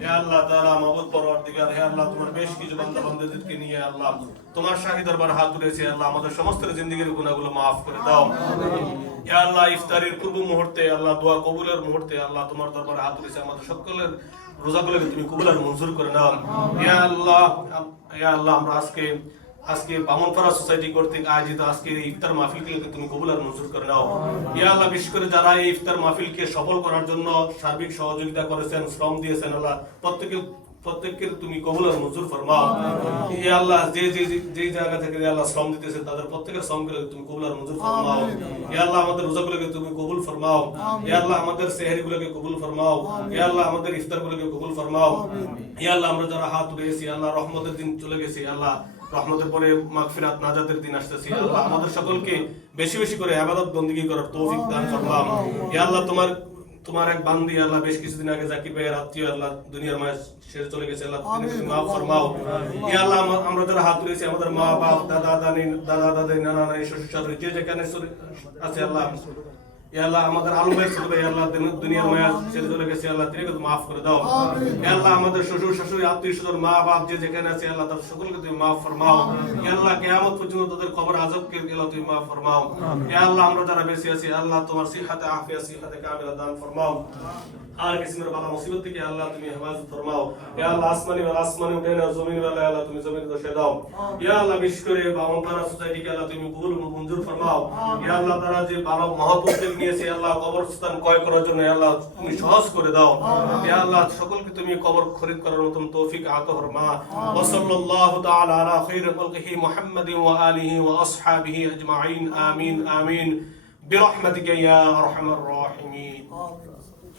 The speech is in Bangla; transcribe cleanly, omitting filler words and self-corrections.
হে আল্লাহ তাআলা মাবুদ পরওয়ারদিগার, হে আল্লাহ তোমার বেশ কিছু বান্দা বান্দাদেরকে নিয়ে আল্লাহ তোমার শাহী দরবার হাত তুলেছি। আল্লাহ আমাদের সমস্ত জিন্দেগীর গুনাহগুলো মাফ করে দাও। হে আল্লাহ ইফতারের পূর্ব মুহূর্তে আল্লাহ দোয়া কবুলের মুহূর্তে আল্লাহ তোমার দরবারে হাত তুলেছি। আমাদের সকলের রোজাগুলোকে তুমি কবুল আর মঞ্জুর করে নাও। হে আল্লাহ, হে আল্লাহ আমরা আজকে বামনপাড়া সোসাইটি কর্তৃক আয়োজিত আজকে ইফতার মাহফিলকে তুমি কবুল আর মঞ্জুর করে নাও। ইয়া আল্লাহ, বিশেষ করে যারা এই ইফতার মাহফিলকে সফল করার জন্য সার্বিক সহযোগিতা করেছেন, শ্রম দিয়েছেন, আল্লাহ প্রত্যেকের তুমি কবুল আর মঞ্জুর ফরমাও। ইয়া আল্লাহ, যে জায়গা থেকে আল্লাহ শ্রম দিতেছেন তাদের প্রত্যেকের শ্রমগুলোকে তুমি কবুল আর মঞ্জুর ফরমাও। ইয়া আল্লাহ, আমাদের রোজাগুলোকে তুমি কবুল ফরমাও। ইয়া আল্লাহ, আমাদের সেহরিগুলোকে কবুল ফরমাও। ইয়া আল্লাহ, আমাদের ইফতারগুলোকে কবুল ফরমাও। ইয়া আল্লাহ, আমরা যারা হাত উঠিয়েছি আল্লাহ রহমতের দিন চলে গেছি, আল্লাহ রহমতের পরে মাগফিরাত নাজাতের দিন আসতেছি। আল্লাহ আমাদের সকলকে বেশি বেশি করে ইবাদত বندگی করার তৌফিক দান ফরমাও। ইয়া আল্লাহ, তোমার এক বান্দি আল্লাহ বেশ কিছুদিন আগে জাকির ভাইয়ের আত্মীয় আল্লাহ দুনিয়ার মাঝে ছেড়ে চলে গেছে, আল্লাহ তুমি মাফ ফরমাও। ইয়া আল্লাহ, আমরা যারা হাত তুলেছি আমাদের মা বাপ দাদা দাদি নানা নানি শ্বশুর শাশুড়ি যে যেখানে আছে আল্লাহ, ইয়া আল্লাহ আমাদের আলম ভাই ছোট ভাই আল্লাহ দুনিয়ার মায়া ছেড়ে চলে গেছে, আল্লাহ তুমি মাফ করে দাও। ইয়া আল্লাহ, আমাদের শ্বশুর শাশুড়ি আত্মীয় স্বজন মা বাপ যে যেখানে আছে আল্লাহ তাদের সকলকে তুমি মাফ ফরমাও। ইয়া আল্লাহ, কিয়ামত পর্যন্ত তাদের কবর আযাবকে আল্লাহ তুমি মাফ ফরমাও। ইয়া আল্লাহ, আমরা যারা বেঁচে আছি আল্লাহ তোমার সিহাতে আফিয়াত সিহাতে কামিলা দান ফরমাও। আর কিসমের বালা মুসিবত থেকে আল্লাহ তুমি হেফাজত ফরমাও। ইয়া আল্লাহ, আসমানি উঠে না জমিন ওয়ালা আল্লাহ তুমি জমিন দশে দাও। ইয়া আল্লাহ, বিশেষ করে বামনপাড়া সোসাইটিকে আল্লাহ তুমি কবুল মঞ্জুর ফরমাও। ইয়া আল্লাহ, তারা যে ভালো মহৎ উদ্যোগ নিয়েছে আল্লাহ কবরস্থান ক্রয় করার জন্য আল্লাহ তুমি সহজ করে দাও। ইয়া আল্লাহ, সকলকে তুমি কবর খরিদ করার মতন তৌফিক আতা ফরমা। ওয়া সাল্লাল্লাহু তাআলা আলা খায়রি খালকিহি মুহাম্মাদিন ওয়া আলিহি ওয়া আসহাবিহি আজমাইন। আমিন আমিন বিরহমাতিকা ইয়া আরহামার রাহিমিন।